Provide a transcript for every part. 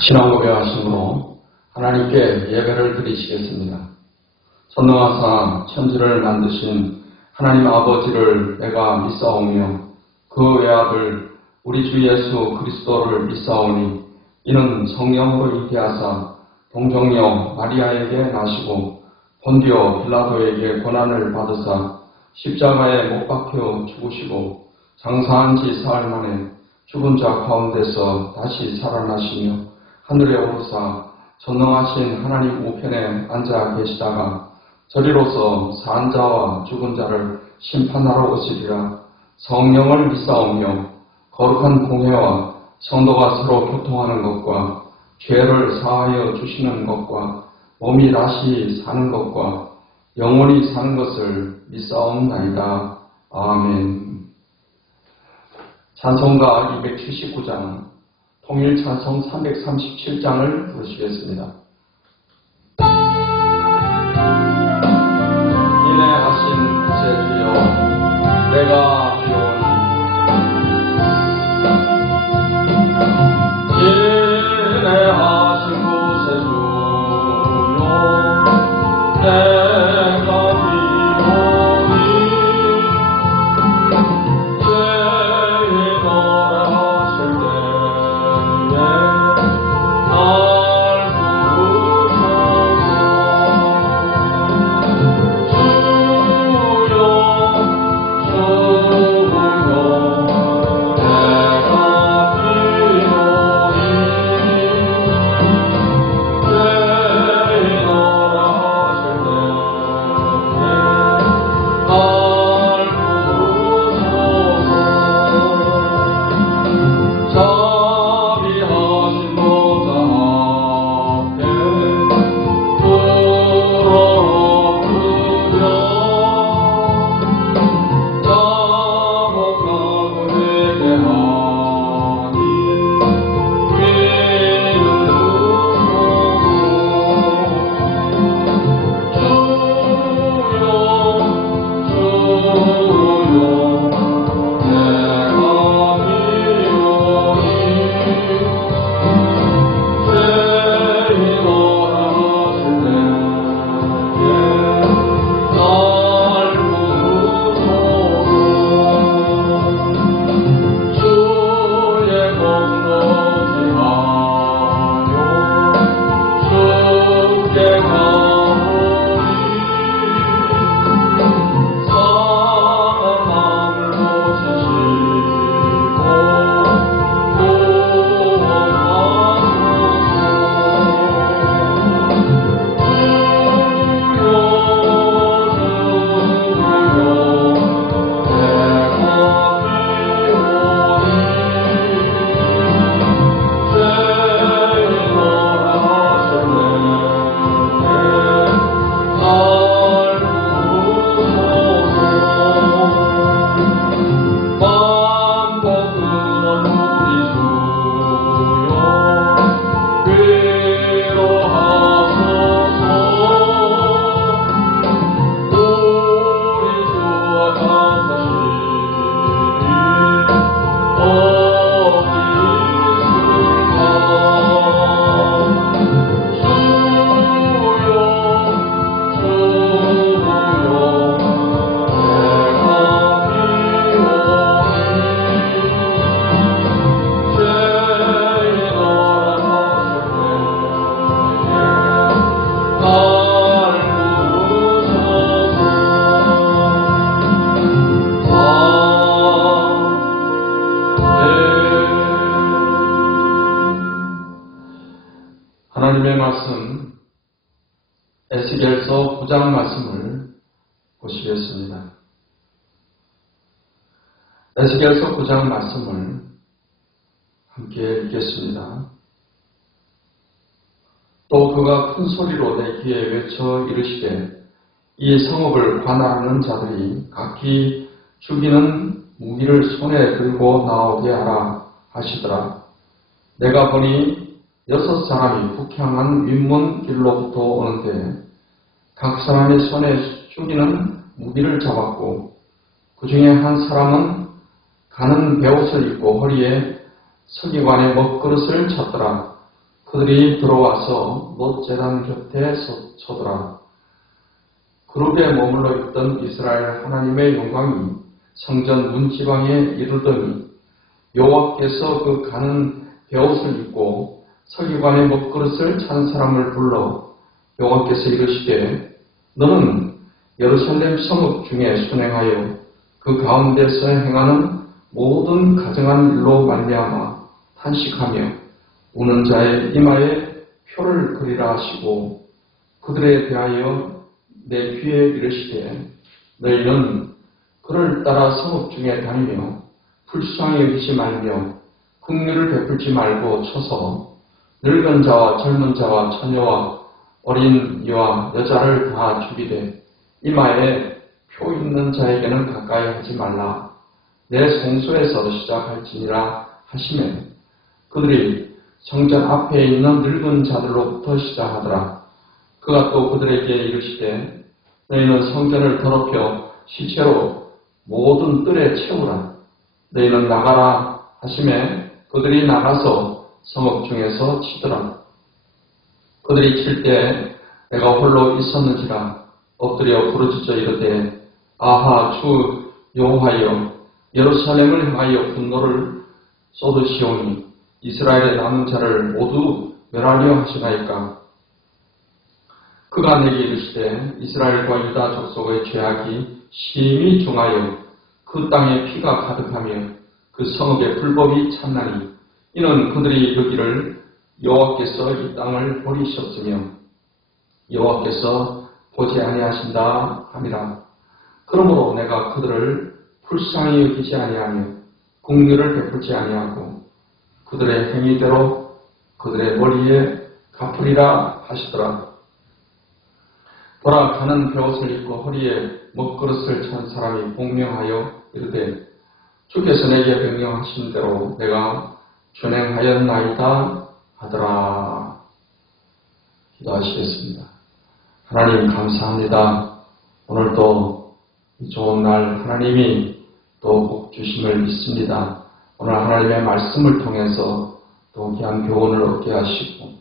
신앙 고백하심으로 하나님께 예배를 드리시겠습니다. 전능하사 천지를 만드신 하나님 아버지를 내가 믿사오며 그 외아들 우리 주 예수 그리스도를 믿사오니 이는 성령으로 잉태하사 동정녀 마리아에게 나시고 본디오 빌라도에게 고난을 받으사 십자가에 못 박혀 죽으시고 장사한 지 사흘 만에 죽은 자 가운데서 다시 살아나시며 하늘에 오르사 전능하신 하나님 우편에 앉아 계시다가 저리로서 산 자와 죽은 자를 심판하러 오시리라. 성령을 믿사오며 거룩한 공회와 성도가 서로 교통하는 것과 죄를 사하여 주시는 것과 몸이 다시 사는 것과 영원히 사는 것을 믿사옵나이다. 아멘. 찬송가 279장, 통일 찬송 337장을 부르시겠습니다. 인내하신 제 주여 내가 비오니 인내하신 곳에 주여 내가 비오니 죄인어라 하실 때에 날 부르소서. 하나님의 말씀, 에스겔서 9장 말씀을 보시겠습니다. 에스겔서 9장 말씀을 함께 읽겠습니다. 또 그가 큰 소리로 내 귀에 외쳐 이르시되 이 성읍을 관할하는 자들이 각기 죽이는 무기를 손에 들고 나오게 하라 하시더라. 내가 보니 6 사람이 북향한 윗문 길로부터 오는데 각 사람의 손에 죽이는 무기를 잡았고 그 중에 한 사람은 가는 베옷을 입고 허리에 서기관의 먹그릇을 찼더라. 그들이 들어와서 롯 제단 곁에 서더라. 그룹에 머물러 있던 이스라엘 하나님의 영광이 성전 문지방에 이르더니 여호와께서 그 가는 베옷을 입고 서기관의 먹그릇을 찬 사람을 불러 여호와께서 이르시되 너는 예루살렘 성읍 중에 순행하여 그 가운데서 행하는 모든 가증한 일로 말미암아 탄식하며 우는 자의 이마에 표를 그리라 하시고 그들에 대하여 내 귀에 이르시되 너희는 그를 따라 성읍 중에 다니며 불쌍히 여기지 말며 긍휼을 베풀지 말고 쳐서 늙은 자와 젊은 자와 처녀와 어린 이와 여자를 다 죽이되 이마에 표 있는 자에게는 가까이 하지 말라. 내 성소에서 시작할지니라 하시매 그들이 성전 앞에 있는 늙은 자들로부터 시작하더라. 그가 또 그들에게 이르시되 너희는 성전을 더럽혀 시체로 모든 뜰에 채우라. 너희는 나가라 하시매 그들이 나가서 성읍 중에서 치더라. 그들이 칠 때 내가 홀로 있었는지라 엎드려 부르짖어 이르되 아하 주 여호와여 예루살렘을 향하여 분노를 쏟으시오니 이스라엘의 남은 자를 모두 멸하려 하시나이까. 그가 내게 이르시되 이스라엘과 유다 족속의 죄악이 심히 중하여 그 땅에 피가 가득하며 그 성읍의 불법이 참나니 이는 그들이 이르기를 여호와께서 이 땅을 버리셨으며 여호와께서 보지 아니하신다 함이라. 그러므로 내가 그들을 불쌍히 여기지 아니하며 긍휼을 베풀지 아니하고 그들의 행위대로 그들의 머리에 갚으리라 하시더라. 돌아가는 베옷을 입고 허리에 먹그릇을 찬 사람이 복명하여 이르되 주께서 내게 명령하신 대로 내가 준행하였나이다 하더라. 기도하시겠습니다. 하나님 감사합니다. 오늘도 좋은 날 하나님이 또 복 주심을 믿습니다. 오늘 하나님의 말씀을 통해서 또 귀한 교훈을 얻게 하시고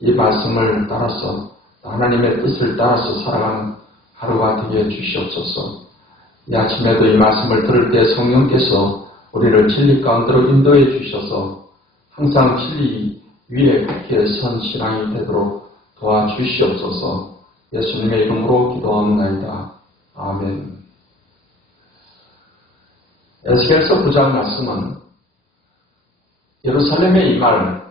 이 말씀을 따라서 하나님의 뜻을 따라서 살아가는 하루가 되게 주시옵소서. 이 아침에도 이 말씀을 들을 때 성령께서 우리를 진리 가운데로 인도해 주셔서 항상 진리 위에 굳게 선 신앙이 되도록 도와주시옵소서. 예수님의 이름으로 기도합니다. 아멘. 에스겔서 9장 말씀은 예루살렘에 임할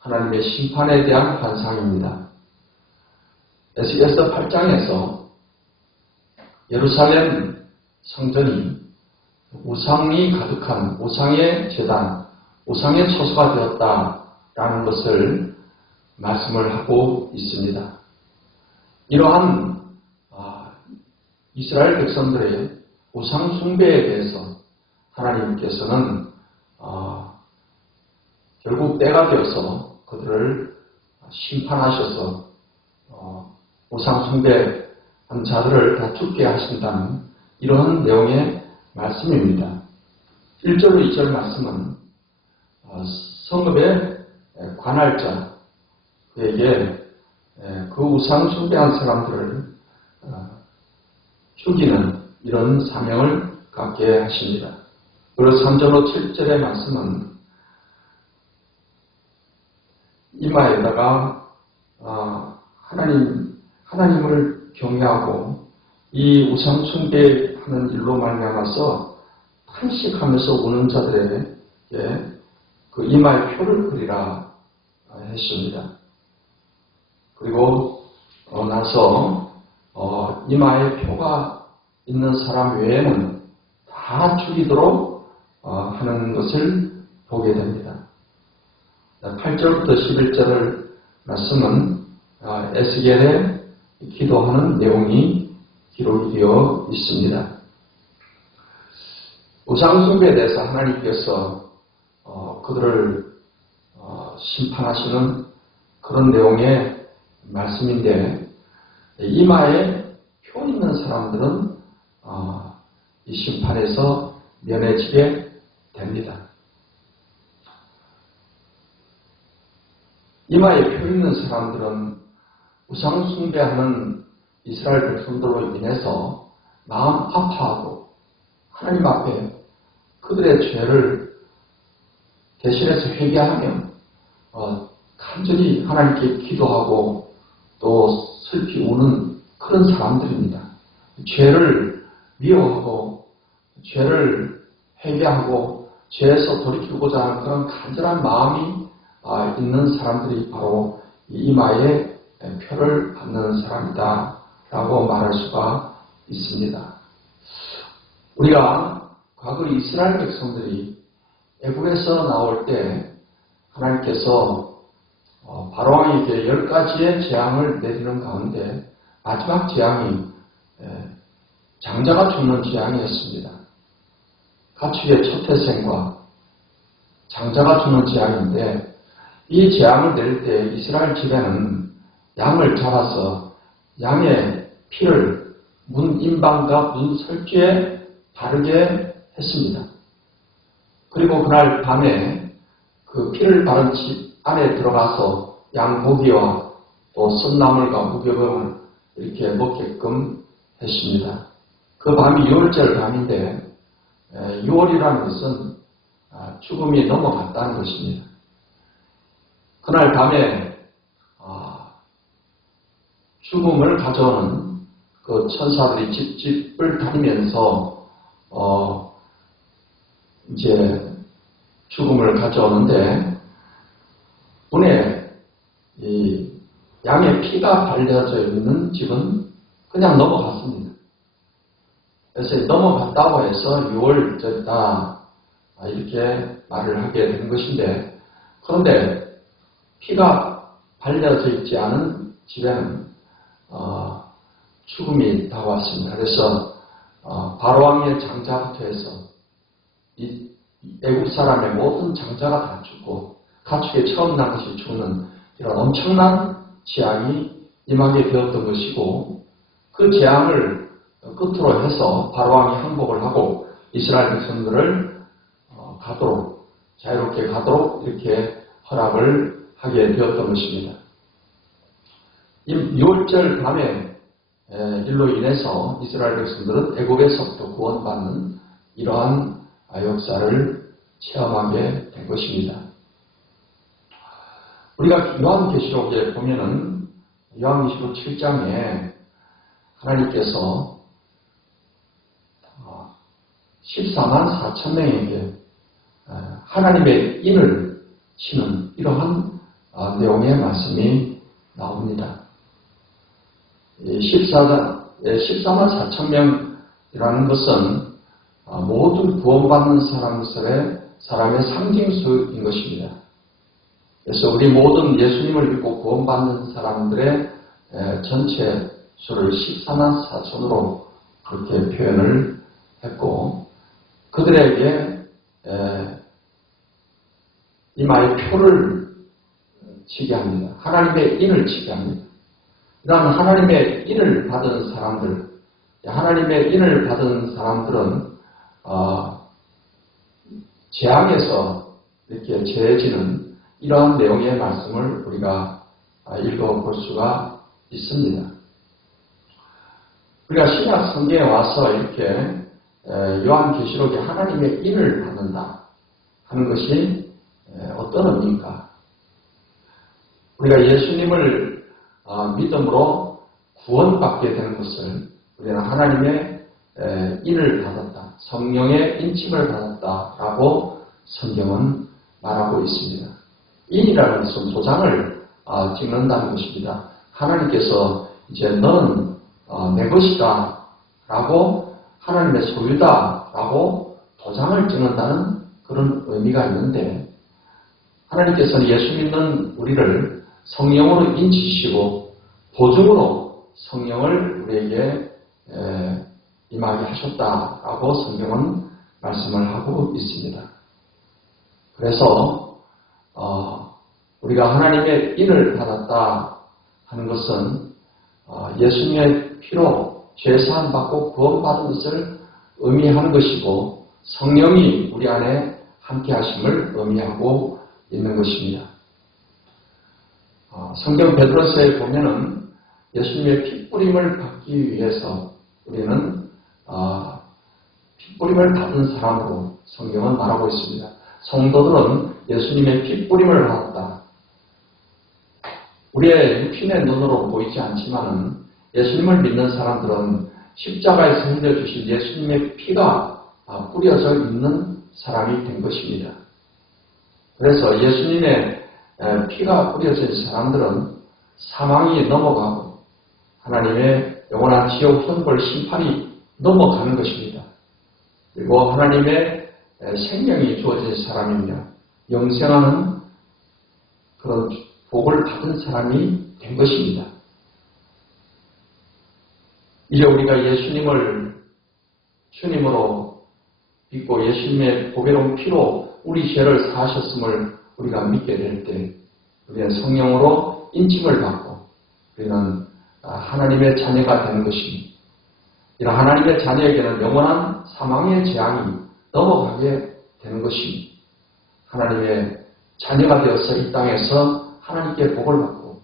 하나님의 심판에 대한 환상입니다. 에스겔서 8장에서 예루살렘 성전이 우상이 가득한 우상의 제단, 우상의 처소가 되었다라는 것을 말씀을 하고 있습니다. 이러한 이스라엘 백성들의 우상 숭배에 대해서 하나님께서는 결국 때가 되어서 그들을 심판하셔서 우상 숭배한 자들을 다 죽게 하신다는 이러한 내용의 말씀입니다. 1절, 2절 말씀은 성읍의 관할자, 그에게 그 우상 숭배한 사람들을 죽이는 이런 사명을 갖게 하십니다. 그리고 3절로 7절의 말씀은 이마에다가 하나님을 경외하고 이 우상 숭배하는 일로 말미암아서 탄식하면서 우는 자들에게 그 이마에 표를 그리라 했습니다. 그리고 나서 이마에 표가 있는 사람 외에는 다 죽이도록 하는 것을 보게 됩니다. 8절부터 11절을 말씀은 에스겔의 기도하는 내용이 기록이 되어 있습니다. 우상 숭배에 대해서 하나님께서 그들을 심판하시는 그런 내용의 말씀인데 이마에 표 있는 사람들은 이 심판에서 면해지게 됩니다. 이마에 표 있는 사람들은 우상 숭배하는 이스라엘 백성들로 인해서 마음 아파하고 하나님 앞에 그들의 죄를 대신해서 회개하며 간절히 하나님께 기도하고 또 슬피 우는 그런 사람들입니다. 죄를 미워하고 죄를 회개하고 죄에서 돌이키고자 하는 그런 간절한 마음이 있는 사람들이 바로 이마에 표를 받는 사람이다 라고 말할 수가 있습니다. 우리가 과거 이스라엘 백성들이 애굽에서 나올 때 하나님께서 바로왕에게 10가지의 재앙을 내리는 가운데 마지막 재앙이 장자가 죽는 재앙이었습니다. 가축의 첫 태생과 장자가 죽는 재앙인데 이 재앙을 내릴 때 이스라엘 집에는 양을 잡아서 양의 피를 문 임방과 문 설주에 바르게 했습니다. 그리고 그날 밤에 그 피를 바른 집 안에 들어가서 양 고기와 또 썬나물과 무교병을 이렇게 먹게끔 했습니다. 그 밤이 6월절 밤인데 6월이라는 것은 죽음이 넘어갔다는 것입니다. 그날 밤에 죽음을 가져오는 그 천사들이 집집을 다니면서 이제 죽음을 가져오는데 문에 이 양의 피가 발려져 있는 집은 그냥 넘어갔습니다. 그래서 넘어갔다고 해서 6월절이다 이렇게 말을 하게 된 것인데, 그런데 피가 발려져 있지 않은 집에는 죽음이 다가왔습니다. 그래서 바로왕의 장자부터 해서 이 애국 사람의 모든 장자가 다 죽고 가축의 처음 난 것이 죽는 이런 엄청난 재앙이 임하게 되었던 것이고, 그 재앙을 끝으로 해서 바로왕이 항복을 하고 이스라엘 백성들을 가도록 자유롭게 가도록 이렇게 허락을 하게 되었던 것입니다. 이 6월절 밤에 일로 인해서 이스라엘 백성들은 애굽에서부터 구원받는 이러한 역사를 체험하게 된 것입니다. 우리가 요한계시록에 보면은 요한계시록 7장에 하나님께서 14만 4천 명에게 하나님의 인을 치는 이러한 내용의 말씀이 나옵니다. 14만 4천 명이라는 것은 모든 구원받는 사람의 상징수인 것입니다. 그래서 우리 모든 예수님을 믿고 구원받는 사람들의 전체 수를 14만 4천으로 그렇게 표현을 했고, 그들에게 이마에 표를 치게 합니다. 하나님의 인을 치게 합니다. 이러한 하나님의 인을 받은 사람들, 하나님의 인을 받은 사람들은 재앙에서 이렇게 제해지는 이러한 내용의 말씀을 우리가 읽어볼 수가 있습니다. 우리가 신약 성경에 와서 이렇게 요한계시록에 하나님의 인을 받는다 하는 것이 어떤 의미입니까? 우리가 예수님을 믿음으로 구원받게 되는 것을 우리는 하나님의 인을 받았다, 성령의 인침을 받았다라고 성경은 말하고 있습니다. 인이라는 것은 도장을 찍는다는 것입니다. 하나님께서 이제 너는 내 것이다 라고, 하나님의 소유다 라고 도장을 찍는다는 그런 의미가 있는데, 하나님께서는 예수 믿는 우리를 성령으로 인치시고 보증으로 성령을 우리에게 임하게 하셨다라고 성경은 말씀을 하고 있습니다. 그래서 우리가 하나님의 인을 받았다 하는 것은 예수님의 피로 죄사함 받고 구원받은 것을 의미하는 것이고, 성령이 우리 안에 함께 하심을 의미하고 있는 것입니다. 성경 베드로서에 보면은 예수님의 핏부림을 받기 위해서 우리는 핏부림을 받은 사람으로 성경은 말하고 있습니다. 성도들은 예수님의 핏부림을 받았다. 우리의 육신의 눈으로 보이지 않지만은 예수님을 믿는 사람들은 십자가에서 흘려주신 예수님의 피가 뿌려져 있는 사람이 된 것입니다. 그래서 예수님의 피가 뿌려진 사람들은 사망이 넘어가고 하나님의 영원한 지옥 형벌 심판이 넘어가는 것입니다. 그리고 하나님의 생명이 주어진 사람이며 영생하는 그런 복을 받은 사람이 된 것입니다. 이제 우리가 예수님을 주님으로 믿고 예수님의 보배로운 피로 우리 죄를 사하셨음을 우리가 믿게 될 때 우리는 성령으로 인침을 받고 우리는 하나님의 자녀가 되는 것입니다. 이런 하나님의 자녀에게는 영원한 사망의 재앙이 넘어가게 되는 것입니다. 하나님의 자녀가 되어서 이 땅에서 하나님께 복을 받고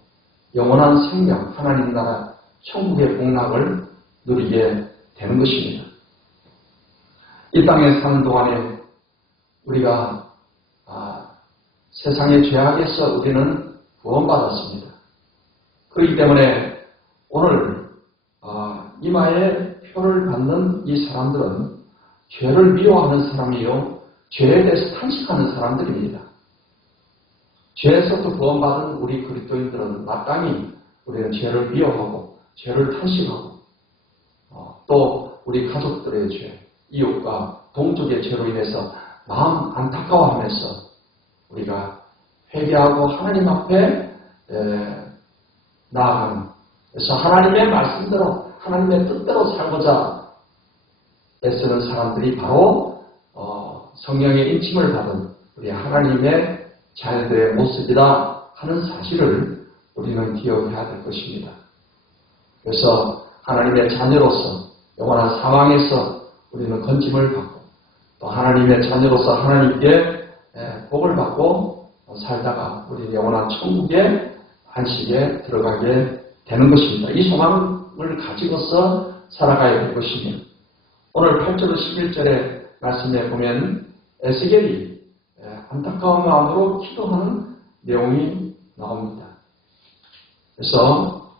영원한 생명, 하나님 나라 천국의 복락을 누리게 되는 것입니다. 이 땅에 사는 동안에 우리가 세상의 죄악에서 우리는 구원받았습니다. 그렇기 때문에 오늘 이마에 표를 받는 이 사람들은 죄를 미워하는 사람이요 죄에 대해서 탄식하는 사람들입니다. 죄에서부터 구원받은 우리 그리스도인들은 마땅히 우리는 죄를 미워하고 죄를 탄식하고 또 우리 가족들의 죄, 이웃과 동족의 죄로 인해서 마음 안타까워하면서 우리가 회개하고 하나님 앞에 나아가는, 그래서 하나님의 말씀대로 하나님의 뜻대로 살고자 애쓰는 사람들이 바로 성령의 인침을 받은 우리 하나님의 자녀들의 모습이다 하는 사실을 우리는 기억해야 될 것입니다. 그래서 하나님의 자녀로서 영원한 사망에서 우리는 건짐을 받고 또 하나님의 자녀로서 하나님께 복을 받고 살다가 우리 영원한 천국의 안식에 들어가게 되는 것입니다. 이 소망을 가지고서 살아가야 될 것이며 오늘 8절 11절의 말씀에 보면 에스겔이 안타까운 마음으로 기도하는 내용이 나옵니다. 그래서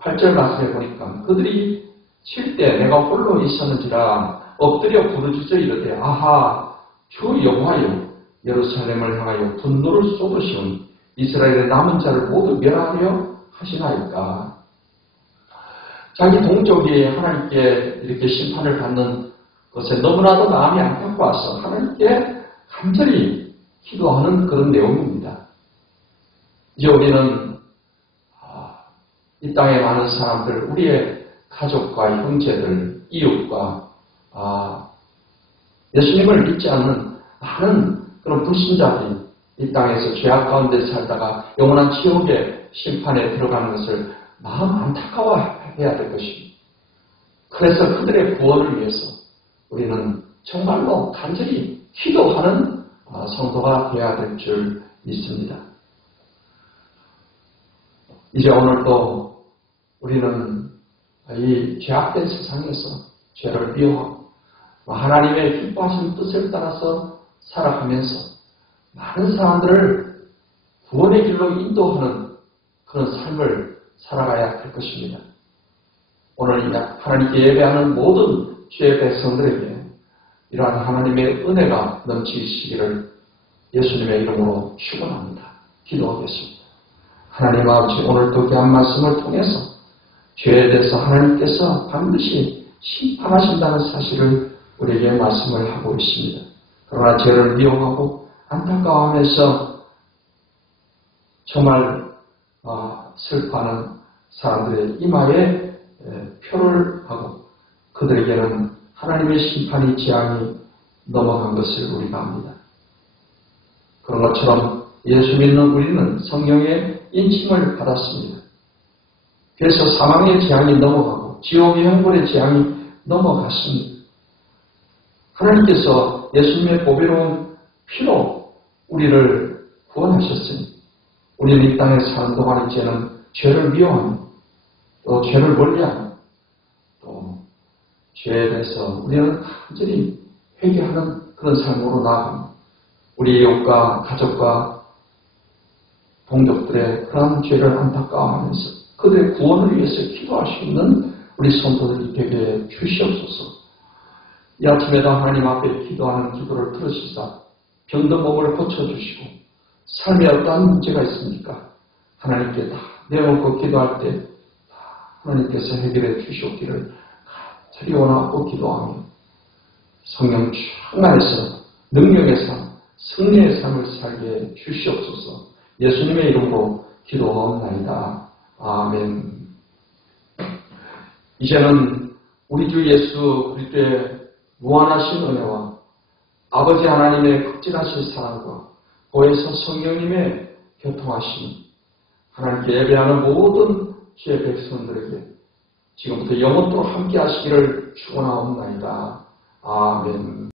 8절 말씀에 보니까 그들이 칠 때 내가 홀로 있었는지라 엎드려 부르짖어 이르되 아하 주 여호와여 예루살렘을 향하여 분노를 쏟으시오니 이스라엘의 남은 자를 모두 멸하려 하시나이까. 자기 동족이 하나님께 이렇게 심판을 받는 것에 너무나도 마음이 안타까워서 하나님께 간절히 기도하는 그런 내용입니다. 이제 우리는 이 땅에 많은 사람들, 우리의 가족과 형제들, 이웃과 예수님을 믿지 않는 많은 그런 불신자들이 이 땅에서 죄악 가운데 살다가 영원한 지옥의 심판에 들어가는 것을 마음 안타까워해야 될 것입니다. 그래서 그들의 구원을 위해서 우리는 정말로 간절히 기도하는 성도가 되어야 될 줄 믿습니다. 이제 오늘도 우리는 이 죄악된 세상에서 죄를 미워하고 하나님의 기뻐하신 뜻을 따라서 살아가면서 많은 사람들을 구원의 길로 인도하는 그런 삶을 살아가야 할 것입니다. 오늘 하나님께 예배하는 모든 주의 백성들에게 이러한 하나님의 은혜가 넘치시기를 예수님의 이름으로 축원합니다. 기도하겠습니다. 하나님 아버지, 오늘도 귀한 말씀을 통해서 죄에 대해서 하나님께서 반드시 심판하신다는 사실을 우리에게 말씀을 하고 있습니다. 그러나 죄를 미워하고 안타까워하면서 정말 슬퍼하는 사람들의 이마에 표를 하고 그들에게는 하나님의 심판이 재앙이 넘어간 것을 우리가 압니다. 그런 것처럼 예수 믿는 우리는 성령의 인침을 받았습니다. 그래서 사망의 재앙이 넘어가고 지옥의 형벌의 재앙이 넘어갔습니다. 하나님께서 예수님의 보배로운 피로 우리를 구원하셨으니 우리는 이 땅에 사는 동안 이제는 죄를 미워하는, 또 죄를 멀리하는, 또 죄에 대해서 우리는 완전히 회개하는 그런 삶으로 나아갑니다. 우리 이웃과 가족과 동족들의 그러한 죄를 안타까워하면서 그들의 구원을 위해서 기도할 수 있는 우리 성도들이 되게 주시옵소서. 이 아침에도 하나님 앞에 기도하는 기도를 들으시사 병든 몸을 고쳐주시고 삶에 어떠한 문제가 있습니까? 하나님께 다 내어놓고 기도할 때 하나님께서 해결해 주시옵기를 간절히 원하고 기도하며 성령 충만해서 능력의 삶, 승리의 삶을 살게 주시옵소서. 예수님의 이름으로 기도하옵나이다. 아멘. 이제는 우리 주 예수 그리스도의 무한하신 은혜와 아버지 하나님의 극진하신 사랑과 고해서 성령님의 교통하심, 하나님께 예배하는 모든 주의 백성들에게 지금부터 영원토록 함께 하시기를 축원하옵나이다. 아멘.